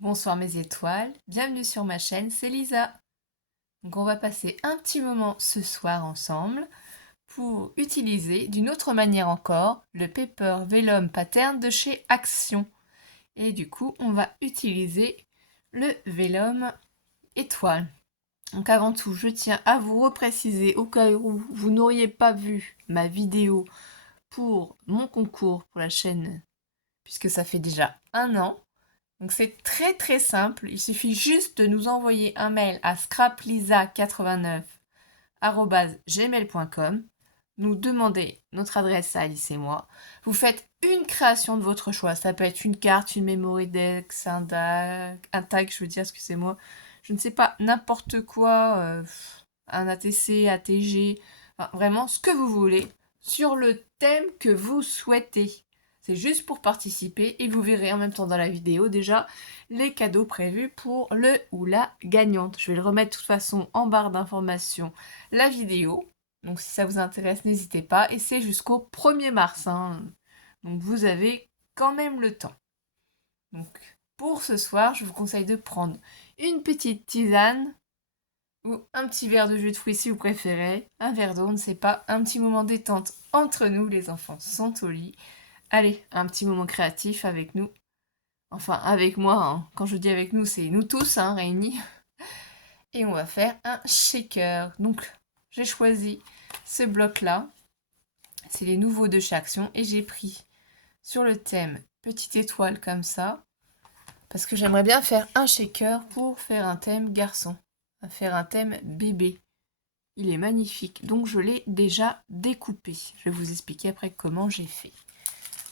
Bonsoir mes étoiles, bienvenue sur ma chaîne, c'est Lisa. Donc on va passer un petit moment ce soir ensemble pour utiliser d'une autre manière encore le Paper Vellum Pattern de chez Action. Et du coup on va utiliser le vellum étoile. Donc avant tout je tiens à vous repréciser au cas où vous n'auriez pas vu ma vidéo pour mon concours pour la chaîne puisque ça fait déjà un an. Donc c'est très très simple, il suffit juste de nous envoyer un mail à scraplisa89@gmail.com, nous demander notre adresse à Alice et moi. Vous faites une création de votre choix, ça peut être une carte, une memory dex, un tag, je veux dire, excusez-moi, je ne sais pas, n'importe quoi, un ATC, ATG, enfin, vraiment ce que vous voulez, sur le thème que vous souhaitez. C'est juste pour participer et vous verrez en même temps dans la vidéo déjà les cadeaux prévus pour le ou la gagnante. Je vais le remettre de toute façon en barre d'informations la vidéo. Donc si ça vous intéresse, n'hésitez pas. Et c'est jusqu'au 1er mars, hein. Donc vous avez quand même le temps. Donc pour ce soir, je vous conseille de prendre une petite tisane ou un petit verre de jus de fruits si vous préférez, un verre d'eau, on ne sait pas, un petit moment détente entre nous, les enfants sont au lit. Allez, un petit moment créatif avec nous. Enfin, avec moi, hein. Quand je dis avec nous, c'est nous tous, hein, réunis. Et on va faire un shaker. Donc, j'ai choisi ce bloc-là. C'est les nouveaux de chez Action. Et j'ai pris sur le thème petite étoile comme ça. Parce que j'aimerais bien faire un shaker pour faire un thème garçon. Faire un thème bébé. Il est magnifique. Donc, je l'ai déjà découpé. Je vais vous expliquer après comment j'ai fait.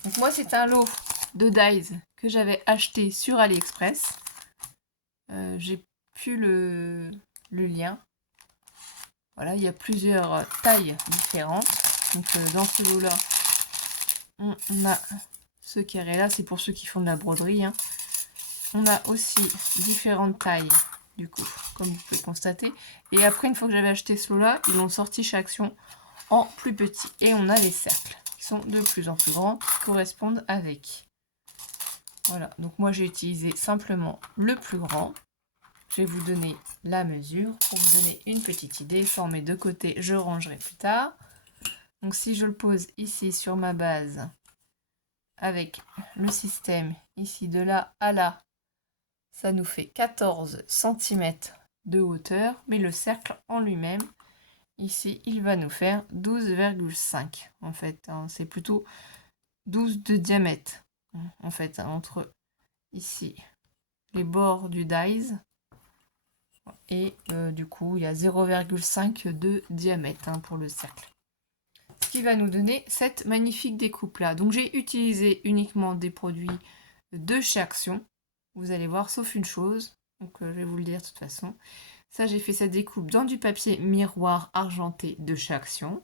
Donc, moi, c'est un lot de dies que j'avais acheté sur AliExpress. J'ai plus le lien. Voilà, il y a plusieurs tailles différentes. Donc dans ce lot-là, on a ce carré-là, c'est pour ceux qui font de la broderie, hein. On a aussi différentes tailles, du coup, comme vous pouvez constater. Et après, une fois que j'avais acheté ce lot-là, ils l'ont sorti chez Action en plus petit. Et on a les cercles, qui sont de plus en plus grands, qui correspondent avec. Voilà, donc moi j'ai utilisé simplement le plus grand. Je vais vous donner la mesure pour vous donner une petite idée. Formé de côté, je rangerai plus tard. Donc si je le pose ici sur ma base avec le système ici de là à là, ça nous fait 14 cm de hauteur, mais le cercle en lui-même, ici, il va nous faire 12,5 en fait, hein. C'est plutôt 12 de diamètre, en fait, hein, entre ici les bords du dies et du coup il y a 0,5 de diamètre, hein, pour le cercle. Ce qui va nous donner cette magnifique découpe là. Donc j'ai utilisé uniquement des produits de chez Action. Vous allez voir, sauf une chose. Donc je vais vous le dire de toute façon. Ça, j'ai fait cette découpe dans du papier miroir argenté de chez Action.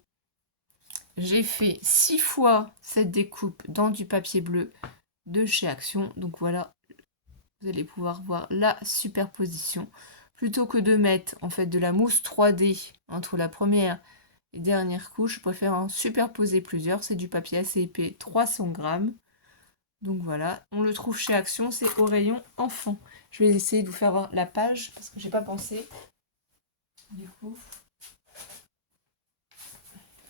J'ai fait 6 fois cette découpe dans du papier bleu de chez Action. Donc voilà, vous allez pouvoir voir la superposition. Plutôt que de mettre en fait de la mousse 3D entre la première et dernière couche, je préfère en superposer plusieurs. C'est du papier assez épais, 300 grammes. Donc voilà, on le trouve chez Action, c'est au rayon enfant. Je vais essayer de vous faire voir la page parce que j'ai pas pensé. Du coup,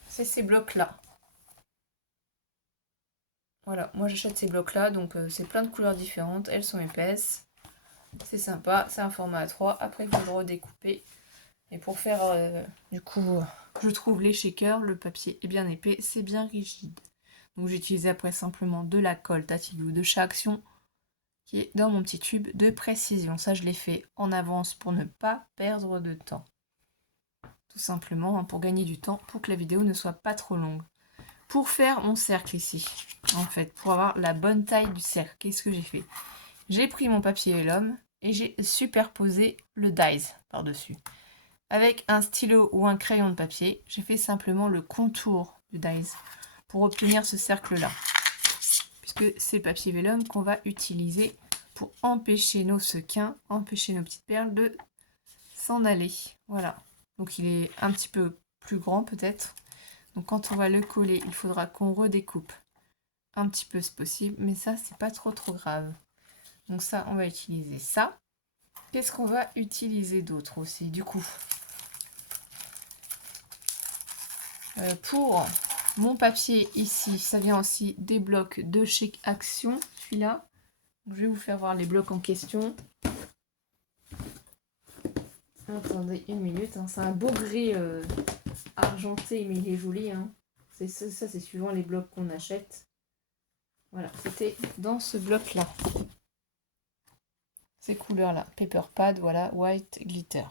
c'est ces blocs-là. Voilà, moi j'achète ces blocs-là, donc c'est plein de couleurs différentes. Elles sont épaisses. C'est sympa, c'est un format A3. Après, il faut le redécouper. Et pour faire, du coup, je trouve les shakers, le papier est bien épais, c'est bien rigide. Donc j'ai utilisé après simplement de la colle Tattoo de chez Action qui est dans mon petit tube de précision. Ça, je l'ai fait en avance pour ne pas perdre de temps. Tout simplement, hein, pour gagner du temps, pour que la vidéo ne soit pas trop longue. Pour faire mon cercle ici, en fait, pour avoir la bonne taille du cercle, qu'est-ce que j'ai fait? J'ai pris mon papier vellum et j'ai superposé le dies par-dessus. Avec un stylo ou un crayon de papier, j'ai fait simplement le contour du dies pour obtenir ce cercle-là. Puisque c'est le papier vellum qu'on va utiliser pour empêcher nos sequins, empêcher nos petites perles de s'en aller. Voilà. Donc il est un petit peu plus grand peut-être. Donc quand on va le coller, il faudra qu'on redécoupe un petit peu ce possible. Mais ça, c'est pas trop grave. Donc ça, on va utiliser ça. Qu'est-ce qu'on va utiliser d'autre aussi, du coup? Pour mon papier ici, ça vient aussi des blocs de chez Action, celui-là. Je vais vous faire voir les blocs en question. Attendez une minute, hein. C'est un beau gris argenté, mais il est joli. Hein. Ça, c'est suivant les blocs qu'on achète. Voilà, c'était dans ce bloc-là. Ces couleurs-là. Paper pad, voilà, white glitter.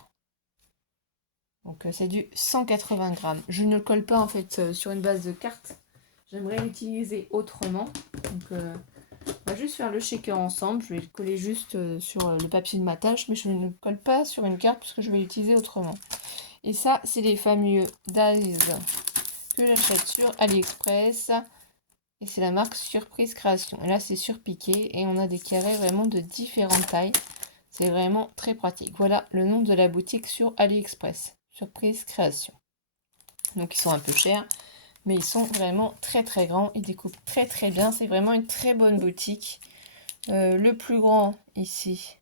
Donc c'est du 180 grammes. Je ne le colle pas en fait sur une base de carte. J'aimerais l'utiliser autrement. Donc on va juste faire le shaker ensemble. Je vais le coller juste sur le papier de ma tâche, mais je ne le colle pas sur une carte parce que je vais l'utiliser autrement. Et ça, c'est les fameux dies que j'achète sur AliExpress. Et c'est la marque Surprise Création. Et là, c'est surpiqué et on a des carrés vraiment de différentes tailles. C'est vraiment très pratique. Voilà le nom de la boutique sur AliExpress. Surprise Création. Donc ils sont un peu chers, mais ils sont vraiment très très grands. Ils découpent très très bien. C'est vraiment une très bonne boutique. Le plus grand ici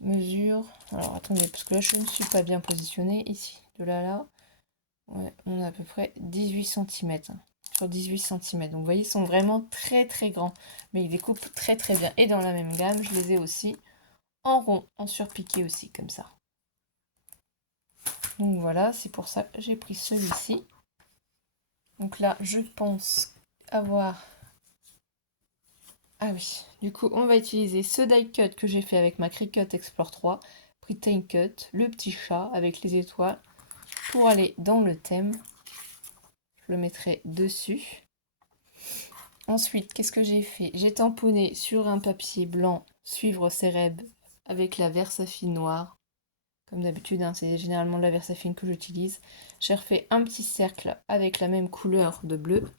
mesure. Alors attendez, parce que là je ne suis pas bien positionnée ici. De là à là. Ouais, on a à peu près 18 cm. Sur 18 cm. Donc vous voyez, ils sont vraiment très très grands. Mais ils découpent très très bien. Et dans la même gamme, je les ai aussi en rond, en surpiqué aussi, comme ça. Donc voilà, c'est pour ça que j'ai pris celui-ci. Donc là, je pense avoir... Ah oui, du coup, on va utiliser ce die cut que j'ai fait avec ma Cricut Explore 3, Pretend Cut, le petit chat avec les étoiles, pour aller dans le thème. Je le mettrai dessus. Ensuite, qu'est-ce que j'ai fait? J'ai tamponné sur un papier blanc Suivre ses rêves avec la Versafine noire. Comme d'habitude, hein, c'est généralement la Versafine que j'utilise. J'ai refait un petit cercle avec la même couleur de bleu,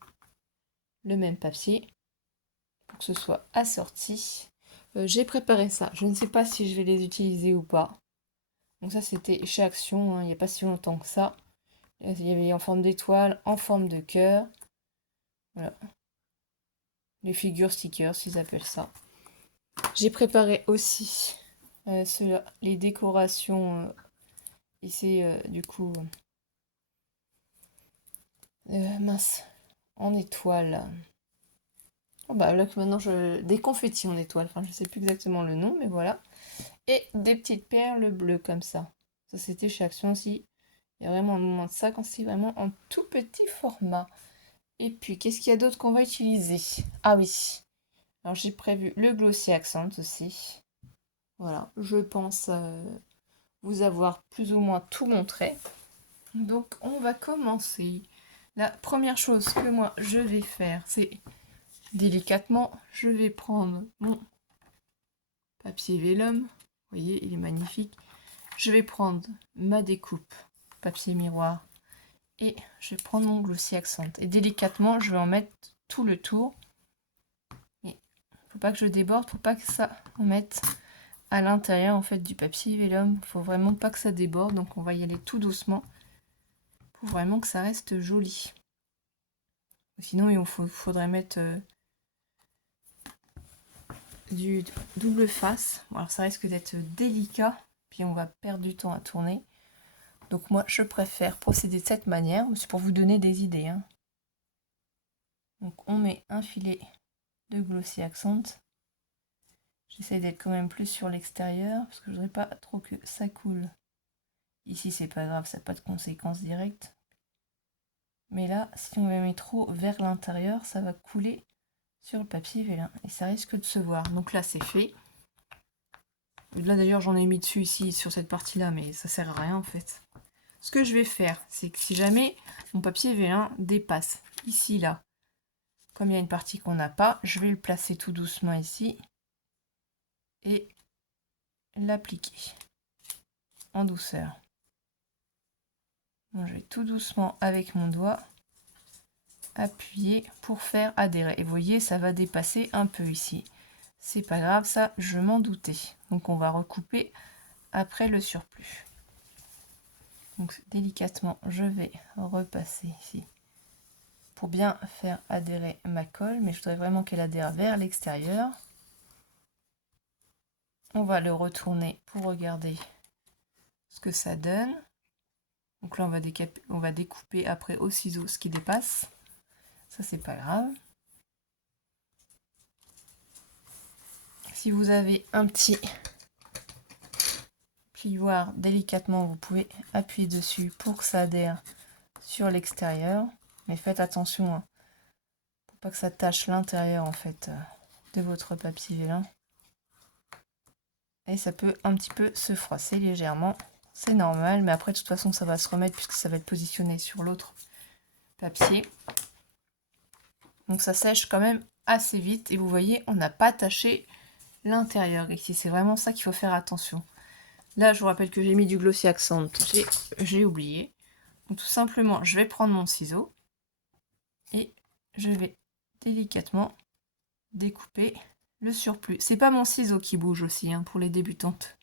le même papier, pour que ce soit assorti. J'ai préparé ça. Je ne sais pas si je vais les utiliser ou pas. Donc ça, c'était chez Action, hein, il n'y a pas si longtemps que ça. Il y avait en forme d'étoile, en forme de cœur. Voilà. Les figures stickers, ils appellent ça. J'ai préparé aussi les décorations ici, du coup, mince, en étoile. Oh bah là que maintenant, des confettis en étoile, enfin je sais plus exactement le nom, mais voilà. Et des petites perles bleues comme ça. Ça c'était chez Action aussi. Il y a vraiment un moment de ça quand c'est vraiment en tout petit format. Et puis, qu'est-ce qu'il y a d'autre qu'on va utiliser? Ah oui, alors j'ai prévu le Glossy Accent aussi. Voilà, je pense vous avoir plus ou moins tout montré. Donc on va commencer. La première chose que moi je vais faire, c'est délicatement, je vais prendre mon papier vélum. Vous voyez, il est magnifique. Je vais prendre ma découpe papier miroir et je vais prendre mon Glossy Accent. Et délicatement, je vais en mettre tout le tour. Et faut pas que je déborde, faut pas que ça en mette à l'intérieur en fait du papier vélum. Faut vraiment pas que ça déborde, donc on va y aller tout doucement pour vraiment que ça reste joli. Sinon, il faudrait mettre du double face. Bon, alors ça risque d'être délicat, puis on va perdre du temps à tourner. Donc moi, je préfère procéder de cette manière. C'est pour vous donner des idées. Hein. Donc on met un filet de Glossy Accent. J'essaie d'être quand même plus sur l'extérieur, parce que je voudrais pas trop que ça coule. Ici, c'est pas grave, ça n'a pas de conséquences directes. Mais là, si on le met trop vers l'intérieur, ça va couler sur le papier vélin. Et ça risque de se voir. Donc là, c'est fait. Là, d'ailleurs, j'en ai mis dessus ici, sur cette partie-là, mais ça sert à rien, en fait. Ce que je vais faire, c'est que si jamais mon papier vélin dépasse, ici, là, comme il y a une partie qu'on n'a pas, je vais le placer tout doucement ici. Et l'appliquer en douceur. Donc, je vais tout doucement avec mon doigt appuyer pour faire adhérer. Et vous voyez, ça va dépasser un peu ici. C'est pas grave, ça, je m'en doutais. Donc on va recouper après le surplus. Donc délicatement, je vais repasser ici pour bien faire adhérer ma colle, mais je voudrais vraiment qu'elle adhère vers l'extérieur. on va le retourner pour regarder ce que ça donne. Donc là, on va découper après au ciseau ce qui dépasse. Ça, c'est pas grave. Si vous avez un petit plioir, délicatement, vous pouvez appuyer dessus pour que ça adhère sur l'extérieur. Mais faites attention, hein, pour pas que ça tâche l'intérieur en fait de votre papier vélin. Et ça peut un petit peu se froisser légèrement. C'est normal, mais après de toute façon ça va se remettre puisque ça va être positionné sur l'autre papier. Donc ça sèche quand même assez vite et vous voyez on n'a pas taché l'intérieur ici. C'est vraiment ça qu'il faut faire attention. Là je vous rappelle que j'ai mis du Glossy Accent, j'ai oublié. Donc tout simplement je vais prendre mon ciseau et je vais délicatement découper le surplus. C'est pas mon ciseau qui bouge aussi hein, pour les débutantes.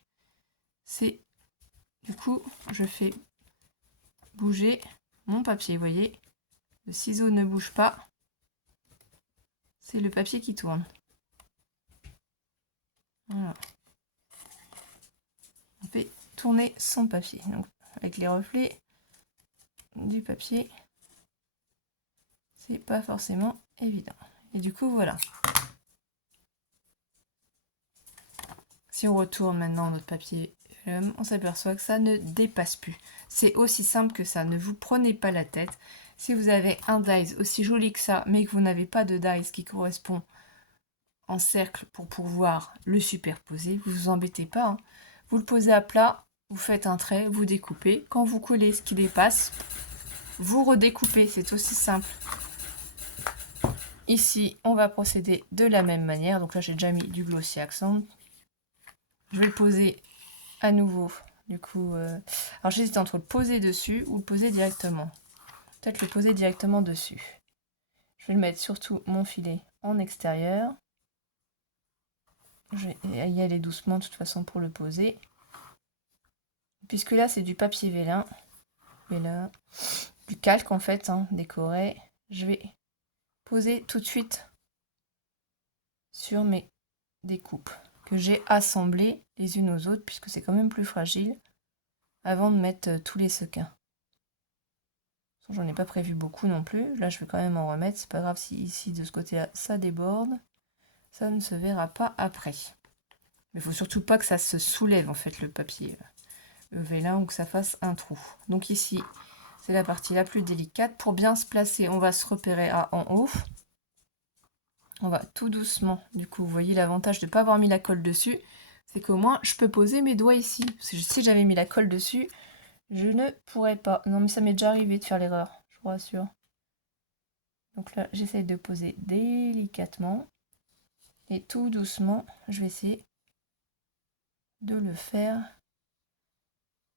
C'est du coup je fais bouger mon papier, vous voyez. Le ciseau ne bouge pas. C'est le papier qui tourne. Voilà. On fait tourner son papier. Donc, avec les reflets du papier, c'est pas forcément évident. Et du coup, voilà. Si on retourne maintenant notre papier, on s'aperçoit que ça ne dépasse plus. C'est aussi simple que ça. Ne vous prenez pas la tête. Si vous avez un dies aussi joli que ça, mais que vous n'avez pas de dies qui correspond en cercle pour pouvoir le superposer, vous vous embêtez pas. Hein. Vous le posez à plat, vous faites un trait, vous découpez. Quand vous collez ce qui dépasse, vous redécoupez. C'est aussi simple. Ici, on va procéder de la même manière. Donc là, j'ai déjà mis du Glossy Accent. Je vais le poser à nouveau. Du coup, alors j'hésite entre le poser dessus ou le poser directement. Peut-être le poser directement dessus. Je vais le mettre surtout mon filet en extérieur. Je vais y aller doucement de toute façon pour le poser. Puisque là c'est du papier vélin, du calque en fait, hein, décoré, je vais poser tout de suite sur mes découpes que j'ai assemblées les unes aux autres puisque c'est quand même plus fragile avant de mettre tous les sequins. J'en ai pas prévu beaucoup non plus, là je vais quand même en remettre, c'est pas grave si ici de ce côté là ça déborde, ça ne se verra pas après. Mais il faut surtout pas que ça se soulève en fait le papier vélin ou que ça fasse un trou. Donc ici c'est la partie la plus délicate. Pour bien se placer, on va se repérer à en haut. On va tout doucement. Du coup, vous voyez l'avantage de ne pas avoir mis la colle dessus, c'est qu'au moins je peux poser mes doigts ici. Parce que si j'avais mis la colle dessus, je ne pourrais pas. Non mais ça m'est déjà arrivé de faire l'erreur, je vous rassure. Donc là, j'essaye de poser délicatement. Et tout doucement, je vais essayer de le faire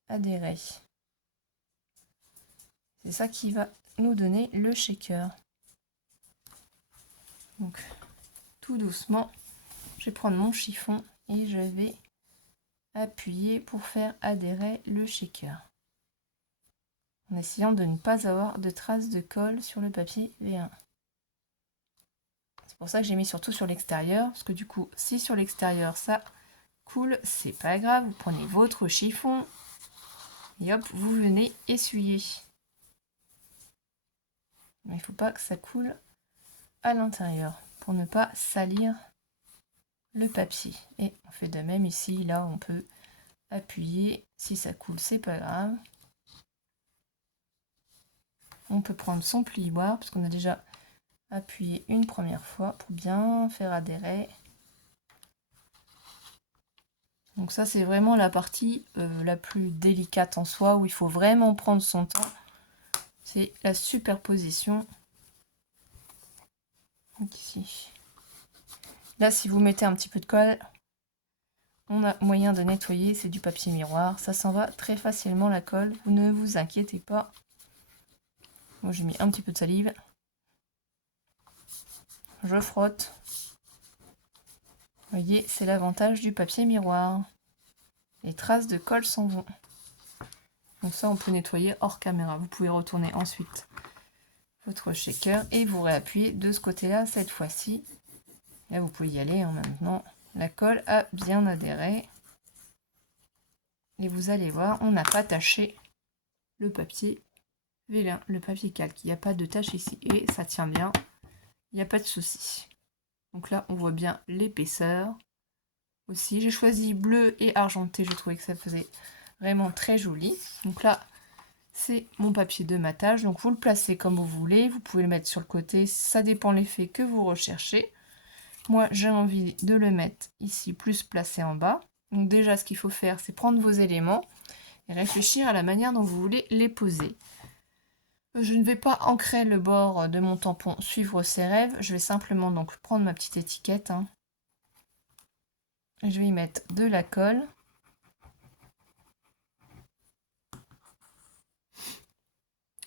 adhérer. C'est ça qui va nous donner le shaker. Donc, tout doucement, je vais prendre mon chiffon et je vais appuyer pour faire adhérer le shaker. En essayant de ne pas avoir de traces de colle sur le papier V1. C'est pour ça que j'ai mis surtout sur l'extérieur, parce que du coup, si sur l'extérieur ça coule, c'est pas grave, vous prenez votre chiffon et hop, vous venez essuyer. Mais il ne faut pas que ça coule à l'intérieur pour ne pas salir le papier. Et on fait de même ici, là on peut appuyer, si ça coule c'est pas grave. On peut prendre son plioir parce qu'on a déjà appuyé une première fois pour bien faire adhérer. Donc ça c'est vraiment la partie la plus délicate en soi où il faut vraiment prendre son temps. C'est la superposition. Donc ici. Là si vous mettez un petit peu de colle, on a moyen de nettoyer, c'est du papier miroir. Ça s'en va très facilement la colle, vous ne vous inquiétez pas. Moi j'ai mis un petit peu de salive. Je frotte. Vous voyez, c'est l'avantage du papier miroir. Les traces de colle s'en vont. Donc ça, on peut nettoyer hors caméra. Vous pouvez retourner ensuite votre shaker et vous réappuyer de ce côté-là cette fois-ci. Là, vous pouvez y aller hein, maintenant. la colle a bien adhéré. Et vous allez voir, on n'a pas taché le papier vélin, le papier calque. Il n'y a pas de tache ici et ça tient bien. Il n'y a pas de souci. Donc là, on voit bien l'épaisseur aussi. J'ai choisi bleu et argenté. Je trouvais que ça faisait vraiment très joli. Donc là, c'est mon papier de matage. Donc vous le placez comme vous voulez. Vous pouvez le mettre sur le côté. Ça dépend l'effet que vous recherchez. Moi, j'ai envie de le mettre ici, plus placé en bas. Donc déjà, ce qu'il faut faire, c'est prendre vos éléments et réfléchir à la manière dont vous voulez les poser. Je ne vais pas ancrer le bord de mon tampon suivre ses rêves. Je vais simplement donc prendre ma petite étiquette. Je vais y mettre de la colle.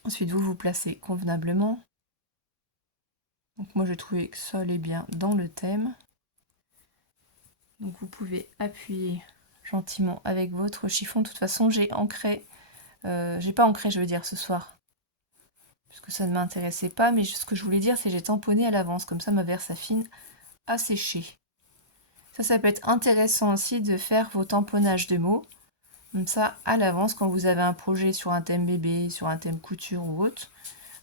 Ensuite, vous vous placez convenablement. Donc moi, j'ai trouvé que ça allait bien dans le thème. Donc vous pouvez appuyer gentiment avec votre chiffon. De toute façon, j'ai ancré, j'ai pas ancré, je veux dire, ce soir, puisque ça ne m'intéressait pas. Mais ce que je voulais dire, c'est que j'ai tamponné à l'avance, comme ça ma Versafine a séché. Ça peut être intéressant aussi de faire vos tamponnages de mots, comme ça à l'avance, quand vous avez un projet sur un thème bébé, sur un thème couture ou autre.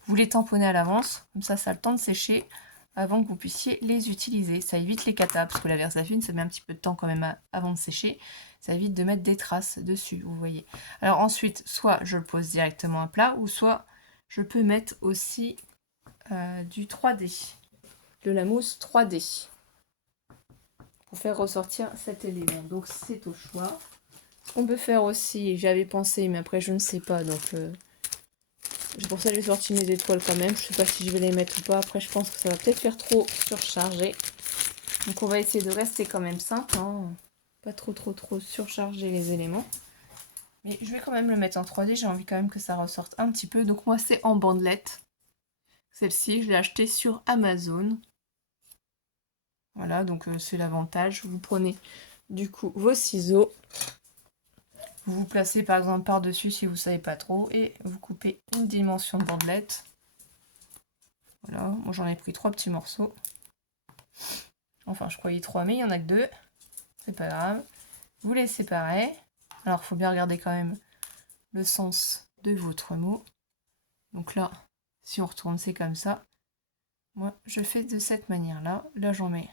Vous les tamponnez à l'avance, comme ça a le temps de sécher avant que vous puissiez les utiliser. Ça évite les catas, parce que la Versafine, ça met un petit peu de temps quand même avant de sécher. Ça évite de mettre des traces dessus, vous voyez. Alors ensuite, soit je le pose directement à plat, ou soit je peux mettre aussi du 3D, de la mousse 3D, pour faire ressortir cet élément. Donc c'est au choix. On peut faire aussi, j'avais pensé, mais après je ne sais pas, donc... c'est pour ça que j'ai sorti mes étoiles quand même. Je sais pas si je vais les mettre ou pas. Après, je pense que ça va peut-être faire trop surchargé. Donc, on va essayer de rester quand même simple. Pas trop surcharger les éléments. Mais je vais quand même le mettre en 3D. J'ai envie quand même que ça ressorte un petit peu. Donc, moi, c'est en bandelette. Celle-ci, je l'ai achetée sur Amazon. Voilà, donc c'est l'avantage. Vous prenez du coup vos ciseaux. Vous vous placez par exemple par-dessus si vous ne savez pas trop. Et vous coupez une dimension de bandelette. Voilà, moi j'en ai pris 3 petits morceaux. Enfin, je croyais 3, mais il n'y en a que 2. C'est pas grave. Vous les séparez. Alors, il faut bien regarder quand même le sens de votre mot. Donc là, si on retourne, c'est comme ça. Moi, je fais de cette manière-là. Là, j'en mets.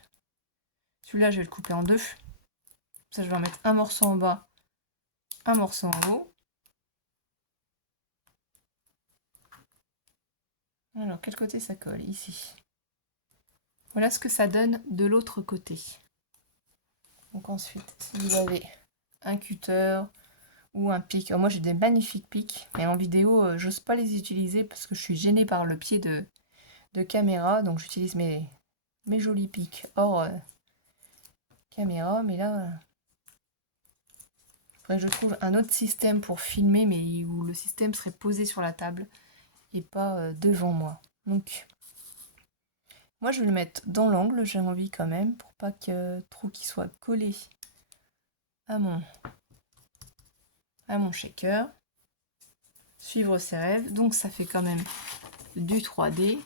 Celui-là, je vais le couper en 2. Ça, je vais en mettre un morceau en bas, un morceau en haut. Alors, quel côté ça colle? Ici. Voilà ce que ça donne de l'autre côté. Donc ensuite, si vous avez un cutter ou un pic, alors moi j'ai des magnifiques pics, mais en vidéo, j'ose pas les utiliser parce que je suis gênée par le pied de caméra, donc j'utilise mes jolis pics hors caméra, mais là, il faudrait que je trouve un autre système pour filmer, mais où le système serait posé sur la table et pas devant moi. Donc, moi je vais le mettre dans l'angle, j'ai envie quand même, pour pas que trop qu'il soit collé à mon shaker. Suivre ses rêves, donc ça fait quand même du 3D.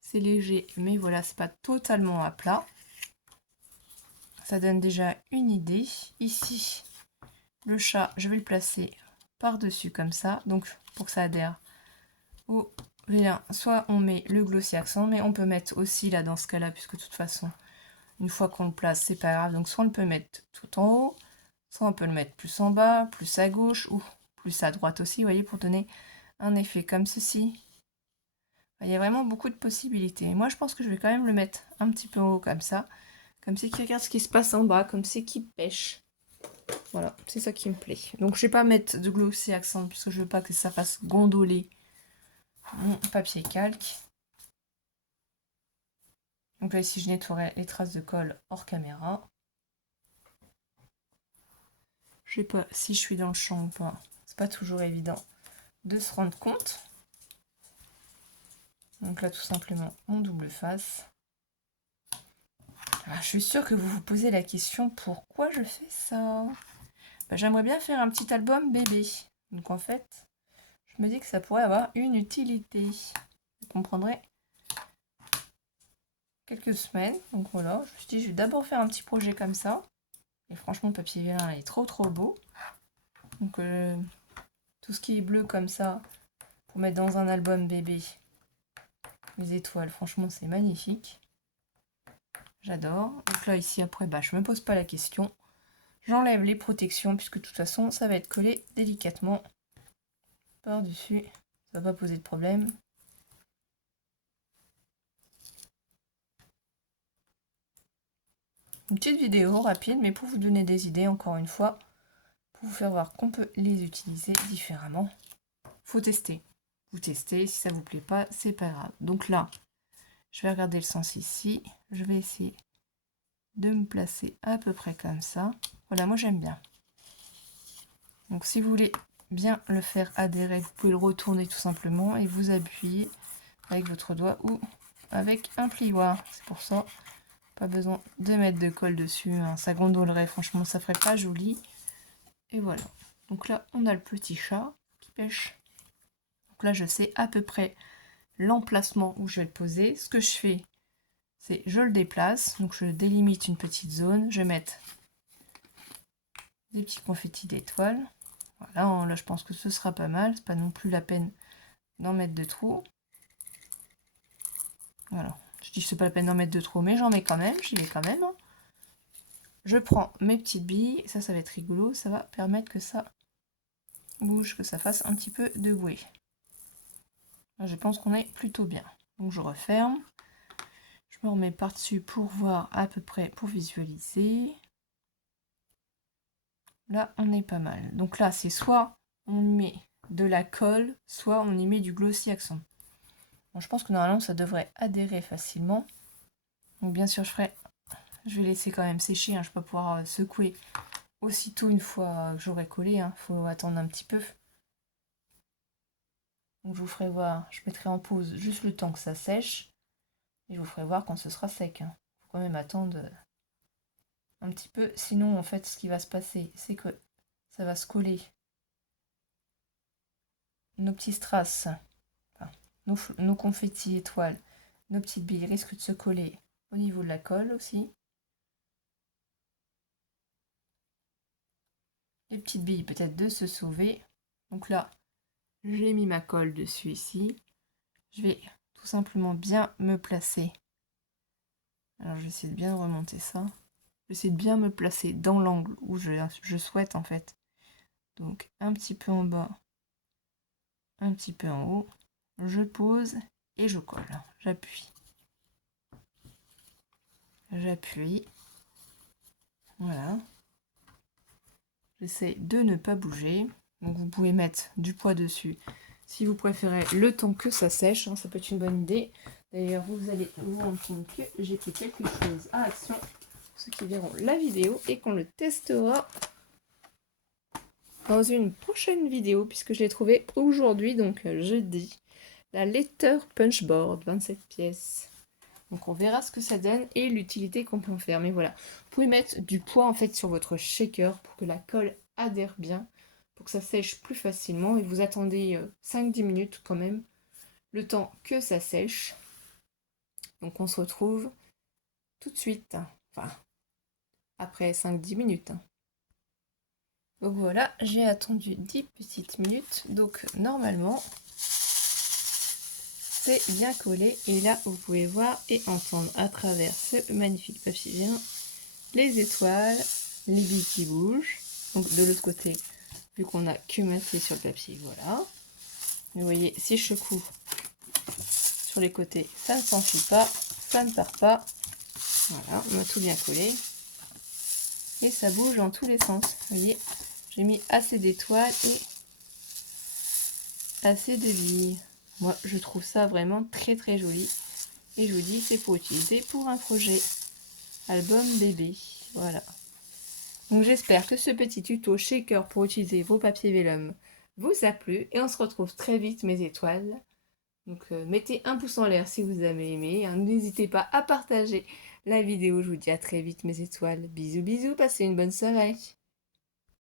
C'est léger, mais voilà, c'est pas totalement à plat. Ça donne déjà une idée. Ici, le chat, je vais le placer par-dessus comme ça. Donc, pour que ça adhère au vélin, soit on met le glossy accent, mais on peut mettre aussi là dans ce cas-là, puisque de toute façon, une fois qu'on le place, c'est pas grave. Donc, soit on peut le mettre tout en haut, soit on peut le mettre plus en bas, plus à gauche, ou plus à droite aussi, vous voyez, pour donner un effet comme ceci. Il y a vraiment beaucoup de possibilités. Moi, je pense que je vais quand même le mettre un petit peu en haut comme ça. Comme c'est qui regarde ce qui se passe en bas, comme c'est qui pêche. Voilà, c'est ça qui me plaît. Donc, je vais pas mettre de glossy accent, puisque je veux pas que ça fasse gondoler mon papier calque. Donc là, ici, je nettoierai les traces de colle hors caméra. Je sais pas si je suis dans le champ ou pas. C'est pas toujours évident de se rendre compte. Donc là, tout simplement, on double face. Alors, je suis sûre que vous vous posez la question, pourquoi je fais ça? J'aimerais bien faire un petit album bébé. Donc en fait, je me dis que ça pourrait avoir une utilité. Vous comprendrez quelques semaines. Donc voilà, je me suis dit, je vais d'abord faire un petit projet comme ça. Et franchement, le papier vélin est trop beau. Donc tout ce qui est bleu comme ça, pour mettre dans un album bébé, les étoiles, franchement, c'est magnifique. J'adore. Donc là, ici, après, je me pose pas la question. J'enlève les protections, puisque de toute façon, ça va être collé délicatement par-dessus. Ça va pas poser de problème. Une petite vidéo rapide, mais pour vous donner des idées, encore une fois, pour vous faire voir qu'on peut les utiliser différemment. Faut tester. Vous testez, si ça vous plaît pas, c'est pas grave. Donc là, je vais regarder le sens ici. Je vais essayer de me placer à peu près comme ça. Voilà, moi j'aime bien. Donc si vous voulez bien le faire adhérer, vous pouvez le retourner tout simplement et vous appuyez avec votre doigt ou avec un plioir. C'est pour ça, pas besoin de mettre de colle dessus, hein. Ça gondolerait, franchement, ça ferait pas joli. Et voilà. Donc là, on a le petit chat qui pêche. Donc là, je sais à peu près l'emplacement où je vais le poser. Ce que je fais, c'est je le déplace. Donc je délimite une petite zone. Je vais mettre des petits confettis d'étoiles. Voilà, là je pense que ce sera pas mal. C'est pas non plus la peine d'en mettre de trop. Voilà. Je dis que c'est pas la peine d'en mettre de trop, mais j'en mets quand même. J'y vais quand même. Je prends mes petites billes. Ça va être rigolo. Ça va permettre que ça bouge, que ça fasse un petit peu de bruit. Là, je pense qu'on est plutôt bien. Donc je referme. Je me remets par-dessus pour voir à peu près, pour visualiser. Là, on est pas mal. Donc là, c'est soit on y met de la colle, soit on y met du glossy accent. Bon, je pense que normalement, ça devrait adhérer facilement. Donc bien sûr, je vais laisser quand même sécher. Hein. Je ne vais pas pouvoir secouer aussitôt une fois que j'aurai collé. Il faut attendre un petit peu. Donc je vous ferai voir. Je mettrai en pause juste le temps que ça sèche. Et je vous ferai voir quand ce sera sec. Il faut quand même attendre un petit peu. Sinon, en fait, ce qui va se passer, c'est que ça va se coller. Nos petits strass, enfin, nos confettis étoiles, nos petites billes risquent de se coller au niveau de la colle aussi. Les petites billes peut-être de se sauver. Donc là, j'ai mis ma colle dessus ici. Je vais tout simplement bien me placer. Alors je vais essayer de bien remonter ça. Je vais essayer de bien me placer dans l'angle où je souhaite en fait. Donc un petit peu en bas, un petit peu en haut. Je pose et je colle. J'appuie. J'appuie. Voilà. J'essaie de ne pas bouger. Donc vous pouvez mettre du poids dessus si vous préférez le temps que ça sèche. Hein, ça peut être une bonne idée. D'ailleurs, vous allez vous rendre compte que j'ai fait quelque chose à action. Pour ceux qui verront la vidéo et qu'on le testera dans une prochaine vidéo puisque je l'ai trouvé aujourd'hui, donc jeudi. La Letter Punchboard, 27 pièces. Donc on verra ce que ça donne et l'utilité qu'on peut en faire. Mais voilà, vous pouvez mettre du poids en fait sur votre shaker pour que la colle adhère bien, pour que ça sèche plus facilement. Et vous attendez 5-10 minutes quand même, le temps que ça sèche. Donc on se retrouve tout de suite, enfin après 5-10 minutes. Donc voilà, j'ai attendu 10 petites minutes. Donc normalement, c'est bien collé. Et là, vous pouvez voir et entendre à travers ce magnifique papier vélin les étoiles, les billes qui bougent. Donc de l'autre côté, vu qu'on a que massé sur le papier, voilà. Vous voyez, si je secoue sur les côtés, ça ne s'enfuit pas, ça ne part pas. Voilà, on a tout bien collé. Et ça bouge dans tous les sens. Vous voyez, j'ai mis assez d'étoiles et assez de billes. Moi, je trouve ça vraiment très joli. Et je vous dis, c'est pour utiliser pour un projet album bébé. Voilà. Donc j'espère que ce petit tuto shaker pour utiliser vos papiers vélum vous a plu. Et on se retrouve très vite, mes étoiles. Donc mettez un pouce en l'air si vous avez aimé. Hein. N'hésitez pas à partager la vidéo. Je vous dis à très vite, mes étoiles. Bisous, bisous. Passez une bonne soirée.